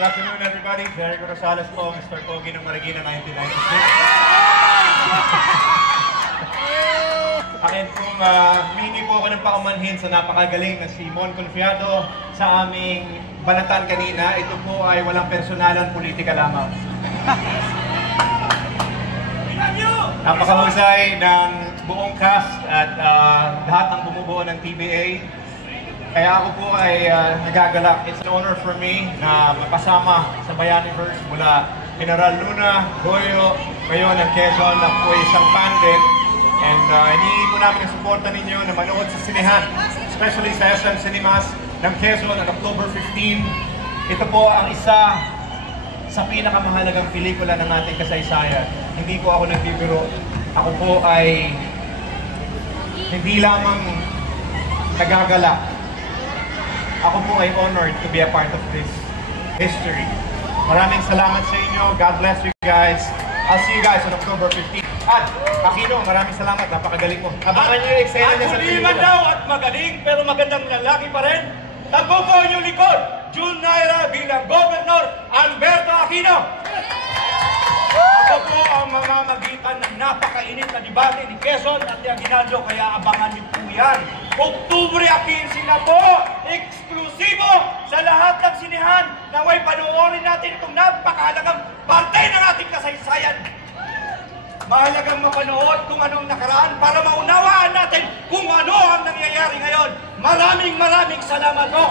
Good afternoon, everybody. Jericho Rosales po, Mr. Pogi ng Marikina 1996. Akin pong mini po ako ng paumanhin sa napakagaling na si Mon Confiado sa aming banatan kanina. Ito po ay walang personalan, politika lamang. Napakahusay ng buong cast at lahat ng bumubuo ng TBA. Kaya ako po ay nagagalak. It's an honor for me na mapasama sa Bayaniverse mula General Luna, Goyo, ngayon ng Quezon na po isang fan din. And hinihingi po namin ang suporta ninyo na manood sa sinehan, especially sa SM Cinemas ng Quezon on October 15. Ito po ang isa sa pinakamahalagang pelikula ng ating kasaysayan. Hindi po ako nagbibiro. Ako po ay hindi lamang nagagalak. Ako po ay honored to be a part of this history. Maraming salamat sa inyo. God bless you guys. I'll see you guys on October 15. At Aquino, maraming salamat. Napakagaling mo. Abangan niyo yung eksena niya sa pelikula. At daw at magaling pero magandang lalaki pa rin. Tagpo po inyong likod, June Naira bilang Governor Alberto Aquino. Ako po ang mamamagitan ng napakainit na debate ni Quezon at ni Aguinaldo, kaya abangan niyo po yan. Oktubre 15 na po, eksklusibo sa lahat ng sinehan na may panoorin natin itong napakahalagang parte ng ating kasaysayan. Mahalagang mapanood kung anong nakaraan para maunawaan natin kung ano ang nangyayari ngayon. Maraming salamat po.